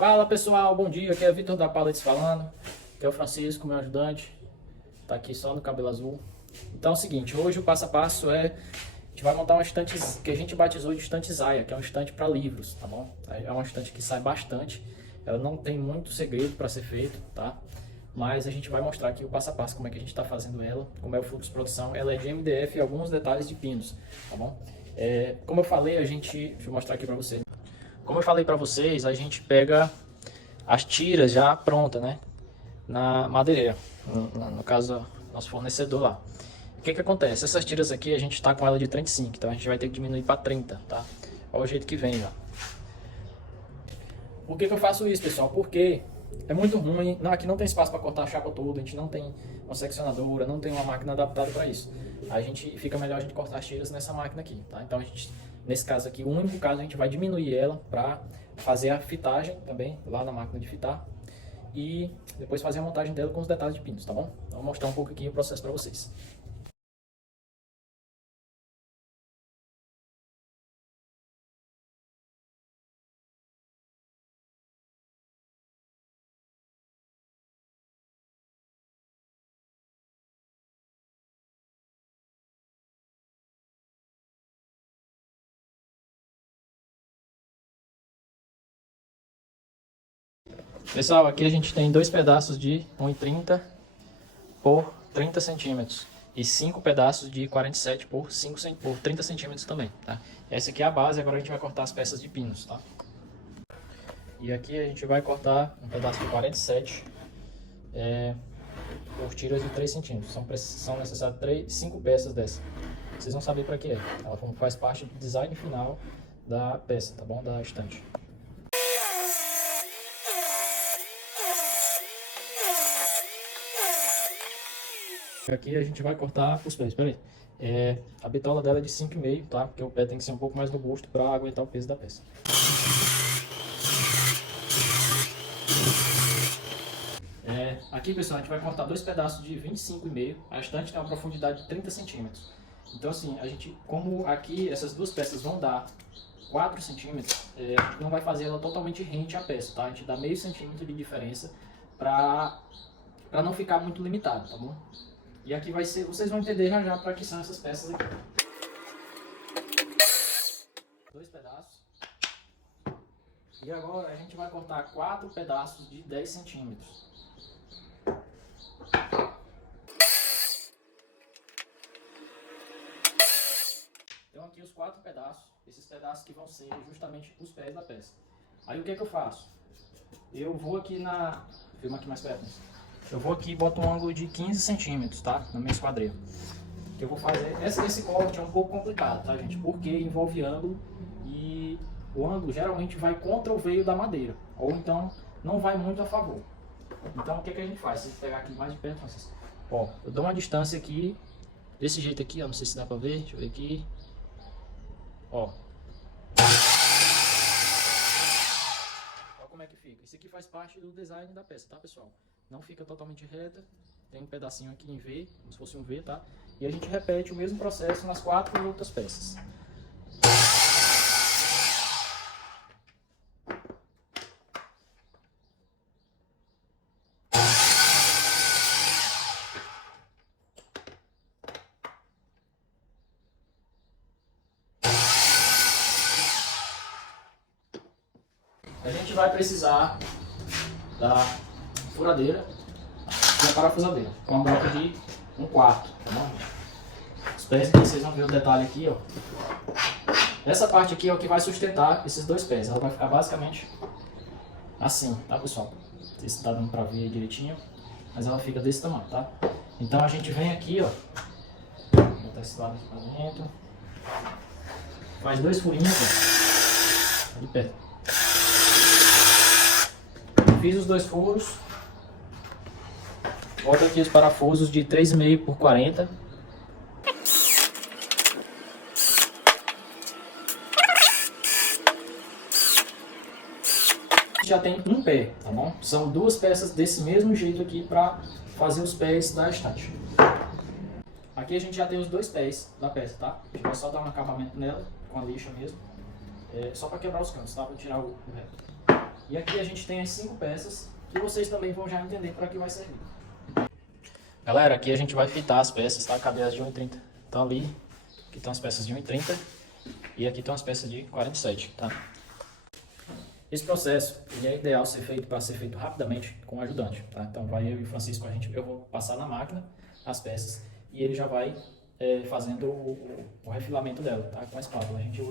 Fala pessoal, bom dia, aqui é Vitor da Pallets falando, aqui é o Francisco, meu ajudante, tá aqui só no cabelo azul. Então é o seguinte, hoje o passo a passo a gente vai montar uma estante que a gente batizou de estante Zaya, que é um estante para livros, tá bom? É uma estante que sai bastante, ela não tem muito segredo para ser feito, tá? Mas a gente vai mostrar aqui o passo a passo, como é que a gente está fazendo ela, como é o fluxo de produção. Ela é de MDF e alguns detalhes de pinos, tá bom? Como eu falei, deixa eu mostrar aqui para vocês. Como eu falei para vocês, a gente pega as tiras já pronta, né? Na madeireira, no caso, nosso fornecedor lá. O que que acontece? Essas tiras aqui a gente está com ela de 35, então a gente vai ter que diminuir para 30, tá? Olha o jeito que vem, ó. Por que que eu faço isso, pessoal? Porque é muito ruim. Não, aqui não tem espaço para cortar a chapa toda, a gente não tem uma seccionadora, não tem uma máquina adaptada para isso. A gente fica melhor a gente cortar as tiras nessa máquina aqui, tá? Então a gente, nesse caso aqui, o único caso a gente vai diminuir ela para fazer a fitagem também lá na máquina de fitar e depois fazer a montagem dela com os detalhes de pinos, tá bom? Então vou mostrar um pouco aqui o processo para vocês. Pessoal, aqui a gente tem dois pedaços de 1,30 por 30 centímetros e 5 pedaços de 47 por 30 centímetros também, tá? Essa aqui é a base, agora a gente vai cortar as peças de pinos, tá? E aqui a gente vai cortar um pedaço de 47 por tiras de 3 centímetros. São necessárias 5 peças dessa. Vocês vão saber para que é. Ela faz parte do design final da peça, tá bom? Da estante. Aqui a gente vai cortar os pés, peraí. A bitola dela é de 5,5, tá? Porque o pé tem que ser um pouco mais robusto para aguentar o peso da peça. Aqui, pessoal, a gente vai cortar dois pedaços de 25,5. A estante tem uma profundidade de 30 centímetros. Então, assim, como aqui essas duas peças vão dar 4 centímetros, a gente não vai fazer ela totalmente rente à peça, tá? A gente dá meio centímetro de diferença para não ficar muito limitado, tá bom? E aqui vai ser, vocês vão entender já para que são essas peças aqui. Dois pedaços. E agora a gente vai cortar 4 pedaços de 10 centímetros. Então aqui os 4 pedaços, esses pedaços que vão ser justamente os pés da peça. Aí o que que eu faço? Eu vou aqui filma aqui mais perto. Eu vou aqui e boto um ângulo de 15 centímetros, tá? Na minha esquadria. Eu vou fazer... Esse corte é um pouco complicado, tá, gente? Porque envolve ângulo e o ângulo geralmente vai contra o veio da madeira. Ou então não vai muito a favor. Então o que que a gente faz? Se pegar aqui mais de perto, vocês... Ó, eu dou uma distância aqui, desse jeito aqui, ó. Não sei se dá pra ver, deixa eu ver aqui. Ó. Ó como é que fica. Isso aqui faz parte do design da peça, tá, pessoal? Não fica totalmente reta, tem um pedacinho aqui em V, como se fosse um V, tá? E a gente repete o mesmo processo nas 4 outras peças. A gente vai precisar da furadeira e a parafusadeira, com uma broca de 1/4, tá bom? Os pés aqui, vocês vão ver o detalhe aqui, ó. Essa parte aqui é o que vai sustentar esses dois pés. Ela vai ficar basicamente assim, tá, pessoal? Não sei se tá dando pra ver direitinho, mas ela fica desse tamanho, tá? Então a gente vem aqui, ó, vou botar esse lado aqui pra dentro, faz 2 furinhos, ó, ali perto. Fiz os 2 furos. Boto aqui os parafusos de 3,5 por 40. Já tem um pé, tá bom? São 2 peças desse mesmo jeito aqui para fazer os pés da estante. Aqui a gente já tem os 2 pés da peça, tá? A gente vai só dar um acabamento nela, com a lixa mesmo. Só para quebrar os cantos, tá? Para tirar o reto. E aqui a gente tem as 5 peças, que vocês também vão já entender para que vai servir. Galera, aqui a gente vai fitar as peças, tá? Cadê as de 1,30? Então ali, aqui estão as peças de 1,30 e aqui estão as peças de 47, tá? Esse processo ele é ideal para ser feito rapidamente com o ajudante, tá? Então vai eu e o Francisco, eu vou passar na máquina as peças e ele já vai fazendo o refilamento dela, tá? Com a espátula. A gente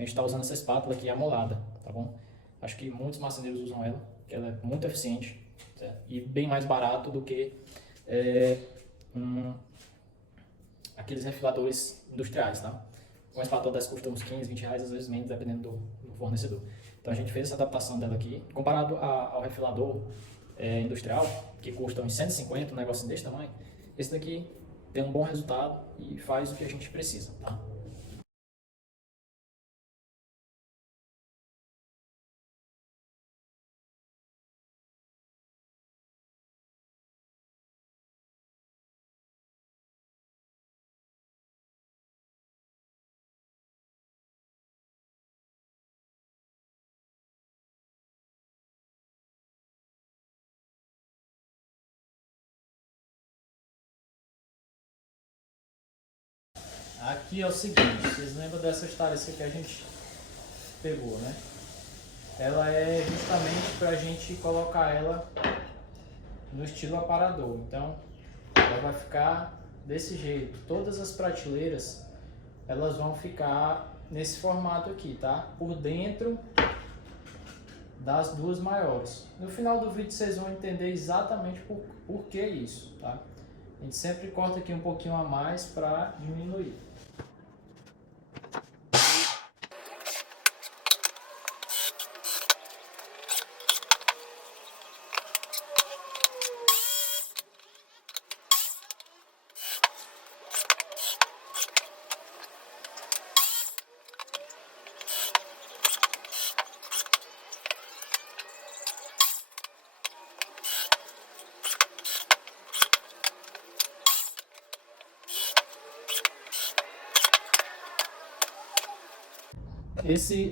está usando essa espátula aqui amolada, tá bom? Acho que muitos marceneiros usam ela, que ela é muito eficiente, certo? E bem mais barato do que aqueles refiladores industriais, tá? Uma espátula dessa custa uns 15, 20 reais, às vezes menos, dependendo do fornecedor. Então a gente fez essa adaptação dela aqui. Comparado ao refilador industrial, que custa uns 150, um negocinho desse tamanho, esse daqui tem um bom resultado e faz o que a gente precisa, tá? Aqui é o seguinte, vocês lembram dessas tarefas que a gente pegou, né? Ela é justamente para a gente colocar ela no estilo aparador. Então, ela vai ficar desse jeito. Todas as prateleiras, elas vão ficar nesse formato aqui, tá? Por dentro das duas maiores. No final do vídeo vocês vão entender exatamente por que isso, tá? A gente sempre corta aqui um pouquinho a mais para diminuir.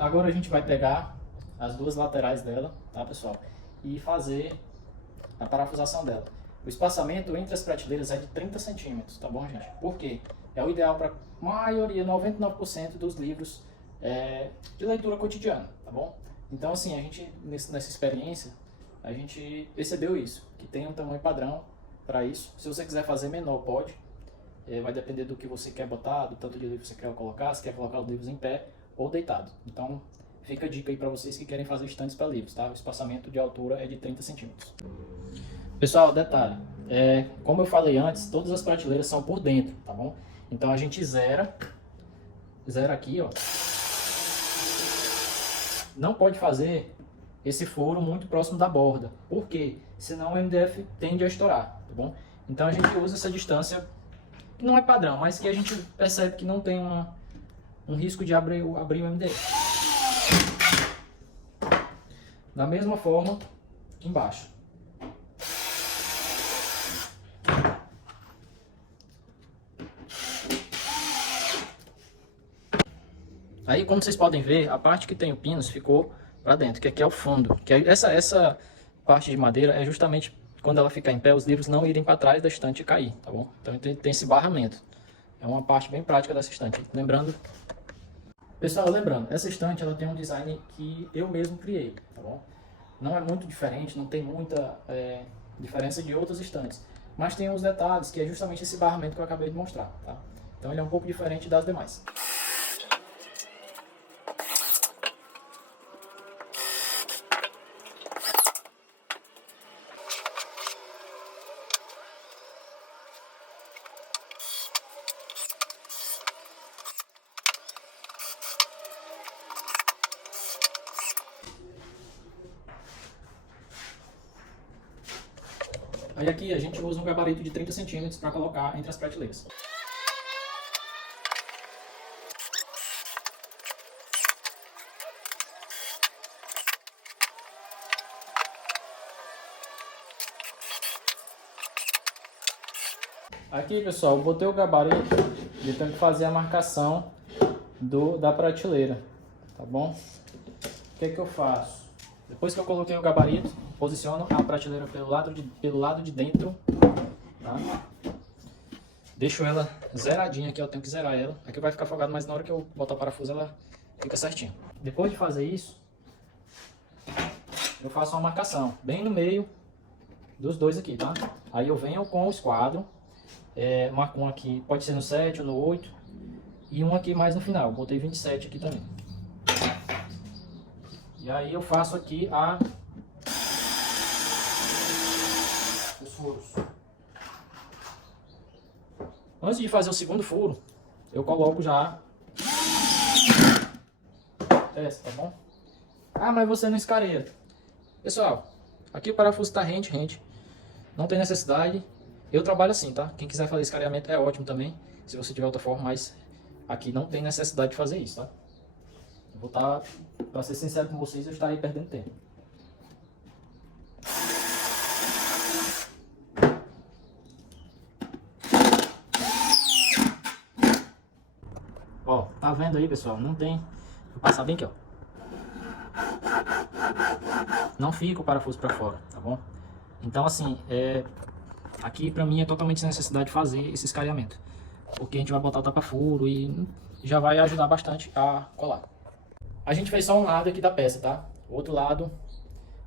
Agora a gente vai pegar as duas laterais dela, tá, pessoal? E fazer a parafusação dela. O espaçamento entre as prateleiras é de 30 centímetros, tá bom, gente? Por quê? É o ideal para a maioria, 99% dos livros de leitura cotidiana, tá bom? Então, assim, a gente, nessa experiência, a gente percebeu isso, que tem um tamanho padrão para isso. Se você quiser fazer menor, pode. Vai depender do que você quer botar, do tanto de livro que você quer colocar, se quer colocar os livros em pé ou deitado. Então, fica a dica aí para vocês que querem fazer estantes para livros, tá? O espaçamento de altura é de 30 centímetros. Pessoal, detalhe, como eu falei antes, todas as prateleiras são por dentro, tá bom? Então a gente zera aqui, ó. Não pode fazer esse furo muito próximo da borda, por quê? Senão o MDF tende a estourar, tá bom? Então a gente usa essa distância, que não é padrão, mas que a gente percebe que não tem um risco de abrir o MDF. Da mesma forma, embaixo. Aí, como vocês podem ver, a parte que tem o pinos ficou para dentro, que aqui é o fundo. Que essa parte de madeira é justamente quando ela ficar em pé, os livros não irem para trás da estante e cair, tá bom? Então tem esse barramento. É uma parte bem prática dessa estante. Lembrando, pessoal, essa estante ela tem um design que eu mesmo criei, tá bom? Não é muito diferente, não tem muita diferença de outras estantes. Mas tem uns detalhes que é justamente esse barramento que eu acabei de mostrar, tá? Então ele é um pouco diferente das demais. Aí aqui a gente usa um gabarito de 30 centímetros para colocar entre as prateleiras. Aqui, pessoal, eu botei o gabarito e tenho que fazer a marcação da prateleira, tá bom? que é que eu faço? Depois que eu coloquei o gabarito, posiciono a prateleira pelo lado de dentro, tá? Deixo ela zeradinha aqui, eu tenho que zerar ela. Aqui vai ficar folgado, mas na hora que eu botar o parafuso ela fica certinho. Depois de fazer isso, eu faço uma marcação bem no meio dos dois aqui, tá? Aí eu venho com o esquadro, marco um aqui, pode ser no 7 ou no 8, e um aqui mais no final. Botei 27 aqui também. E aí eu faço aqui os furos. Antes de fazer o segundo furo, eu coloco já essa, tá bom? Ah, mas você não escareia. Pessoal, aqui o parafuso está rente. Não tem necessidade. Eu trabalho assim, tá? Quem quiser fazer escareamento é ótimo também, se você tiver outra forma, mas aqui não tem necessidade de fazer isso, tá? Eu vou estar, para ser sincero com vocês, eu estarei perdendo tempo. Ó, tá vendo aí, pessoal? Não tem. Vou passar bem aqui, ó. Não fica o parafuso para fora, tá bom? Então, assim, aqui pra mim é totalmente sem necessidade de fazer esse escareamento, porque a gente vai botar o tapa-furo e já vai ajudar bastante a colar. A gente fez só um lado aqui da peça, tá? O outro lado,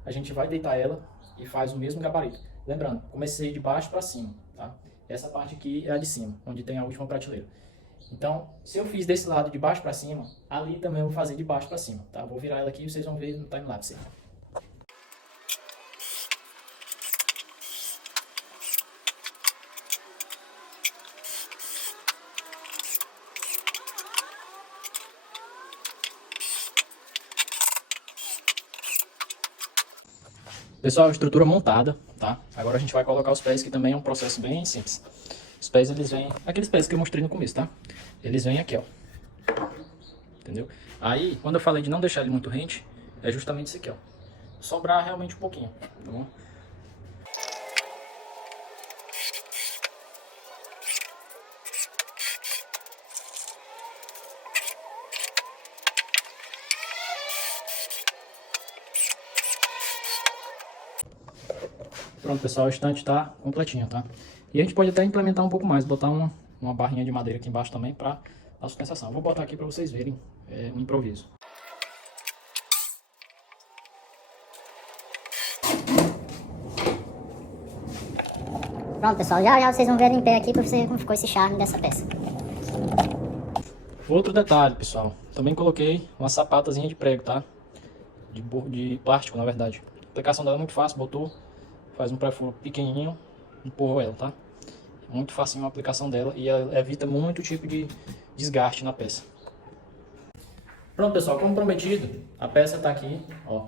a gente vai deitar ela e faz o mesmo gabarito. Lembrando, comecei de baixo para cima, tá? Essa parte aqui é a de cima, onde tem a última prateleira. Então, se eu fiz desse lado de baixo para cima, ali também eu vou fazer de baixo para cima, tá? Vou virar ela aqui e vocês vão ver no timelapse. Pessoal, estrutura montada, tá? Agora a gente vai colocar os pés, que também é um processo bem simples. Os pés, eles vêm... Aqueles pés que eu mostrei no começo, tá? Eles vêm aqui, ó. Entendeu? Aí, quando eu falei de não deixar ele muito rente, é justamente isso aqui, ó. Sobrar realmente um pouquinho, tá bom? Pronto, pessoal, o estante está completinho, tá? E a gente pode até implementar um pouco mais, botar uma barrinha de madeira aqui embaixo também para a sustentação. Vou botar aqui para vocês verem o improviso. Pronto, pessoal, já vocês vão ver em pé aqui para você ver como ficou esse charme dessa peça. Outro detalhe, pessoal, também coloquei uma sapatazinha de prego, tá? De plástico, na verdade. A aplicação dela é muito fácil, botou, faz um pré-furo pequenininho, empurrou ela, tá? Muito fácil a aplicação dela e evita muito tipo de desgaste na peça. Pronto, pessoal, como prometido, a peça tá aqui, ó,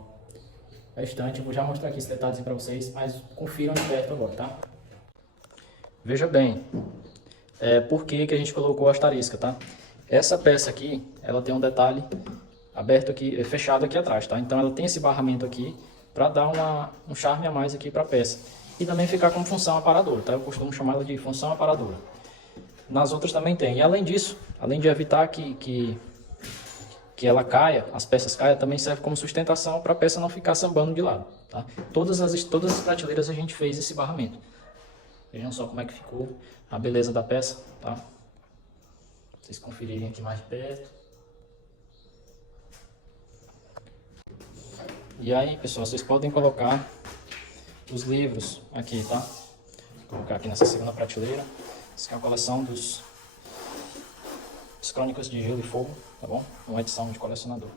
a estante. Eu vou já mostrar aqui esse detalhezinho para vocês, mas confiram de perto agora, tá? Veja bem, por que a gente colocou as tariscas, tá? Essa peça aqui, ela tem um detalhe aberto aqui, fechado aqui atrás, tá? Então ela tem esse barramento aqui para dar um charme a mais aqui para a peça. E também ficar como função aparadora, tá? Eu costumo chamar ela de função aparadora. Nas outras também tem. E além disso, além de evitar que ela caia, as peças caiam, também serve como sustentação para a peça não ficar sambando de lado, tá? Todas as prateleiras a gente fez esse barramento. Vejam só como é que ficou a beleza da peça, tá? Vocês conferirem aqui mais de perto. E aí, pessoal, vocês podem colocar os livros aqui, tá? Vou colocar aqui nessa segunda prateleira. Essa é a coleção dos Crônicas de Gelo e Fogo, tá bom? Uma edição de colecionador.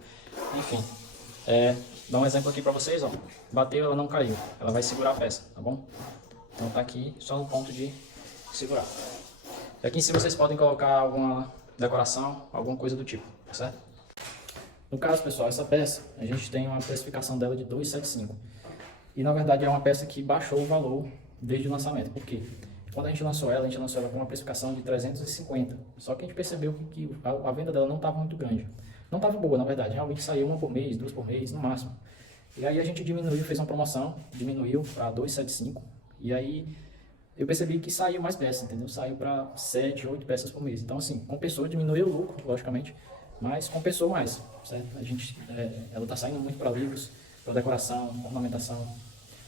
Enfim, dá um exemplo aqui pra vocês, ó. Bateu, ela não caiu. Ela vai segurar a peça, tá bom? Então tá aqui só no ponto de segurar. E aqui em cima vocês podem colocar alguma decoração, alguma coisa do tipo, tá certo? No caso, pessoal, essa peça, a gente tem uma precificação dela de 275. E na verdade é uma peça que baixou o valor desde o lançamento. Por quê? Quando a gente lançou ela com uma precificação de 350. Só que a gente percebeu que a venda dela não estava muito grande. Não estava boa, na verdade. Realmente saiu uma por mês, duas por mês, no máximo. E aí a gente diminuiu, fez uma promoção, diminuiu para 275. E aí eu percebi que saiu mais peças, entendeu? Saiu para 7, 8 peças por mês. Então assim, compensou, diminuiu o lucro, logicamente. mas compensou mais, certo? Ela está saindo muito para livros, para decoração, ornamentação, pra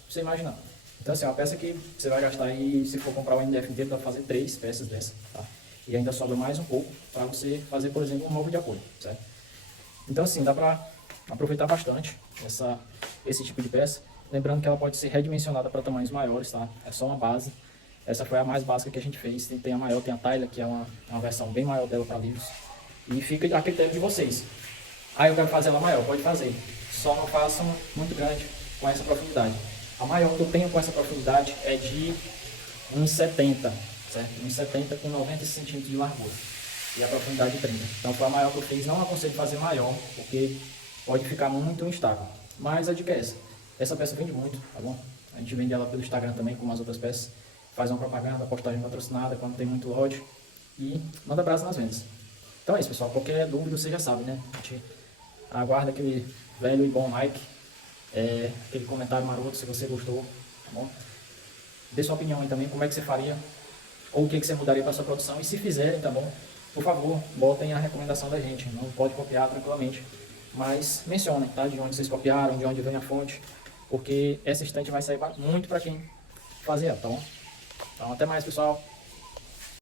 você imaginar. Então assim, é uma peça que você vai gastar aí, se for comprar o NDF inteiro, dá para fazer 3 peças dessa, tá? E ainda sobra mais um pouco para você fazer, por exemplo, um móvel de apoio, certo? Então assim, dá para aproveitar bastante esse tipo de peça. Lembrando que ela pode ser redimensionada para tamanhos maiores, tá? É só uma base. Essa foi a mais básica que a gente fez. Tem a maior, tem a Tyler, que é uma versão bem maior dela para livros. E fica a critério de vocês. Ah, eu quero fazer ela maior, pode fazer. Só não façam muito grande com essa profundidade. A maior que eu tenho com essa profundidade é de 1,70, certo? 1,70 com 90 centímetros de largura. E a profundidade de 30. Então foi a maior que eu fiz. Não aconselho fazer maior, porque pode ficar muito instável. Mas a dica é essa. Essa peça vende muito, tá bom? A gente vende ela pelo Instagram também, como as outras peças. Faz uma propaganda, postagem patrocinada, quando tem muito lote. E manda brasa nas vendas. Então é isso, pessoal. Qualquer dúvida, você já sabe, né? A gente aguarda aquele velho e bom like. Aquele comentário maroto, se você gostou, tá bom? Dê sua opinião aí também, como é que você faria, ou o que você mudaria para sua produção. E se fizerem, tá bom? Por favor, botem a recomendação da gente. Não pode copiar tranquilamente, mas mencionem, tá? De onde vocês copiaram, de onde vem a fonte, porque essa estante vai sair muito para quem fazer ela, tá bom? Então até mais, pessoal.